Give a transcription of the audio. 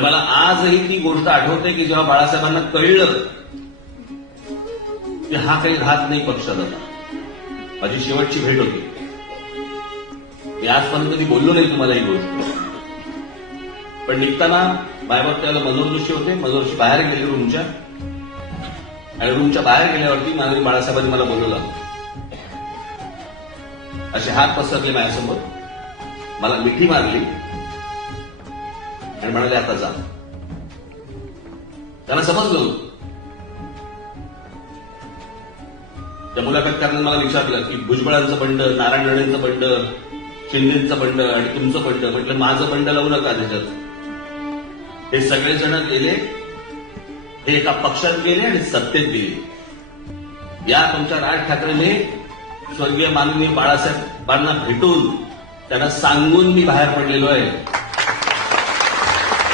मला आजही ती गोष्ट आठवते की जेव्हा बाळासाहेबांना कळलं की हा काही राहत नाही पक्षात आता. माझी शेवटची भेट होती. मी आजपर्यंत कधी बोललो नाही तुम्हाला ही गोष्ट. पण निघताना माझ्यावर त्याला मनोहर जोशी होते. मनोहर जोशी बाहेर गेले रूमच्या, आणि रूमच्या बाहेर गेल्यावरती माननीय बाळासाहेबांनी मला बोलवलं. असे हात पसरले माझ्यासमोर, मला मिठी मारली आणि म्हणाले आता जा. त्यांना समजलं. त्या मुलाखत करण्याने मला विचारलं की भुजबळांचं बंड, नारायण राणेंचं बंड, शिंदेचं बंड आणि तुमचं बंड. म्हटलं माझं बंड लावू नका त्याच्यात. हे सगळेजण गेले, हे एका पक्षात गेले आणि सत्तेत गेले. या तुमच्या राज ठाकरेने स्वर्गीय माननीय बाळासाहेबांना भेटून त्यांना सांगून मी बाहेर पडलेलो आहे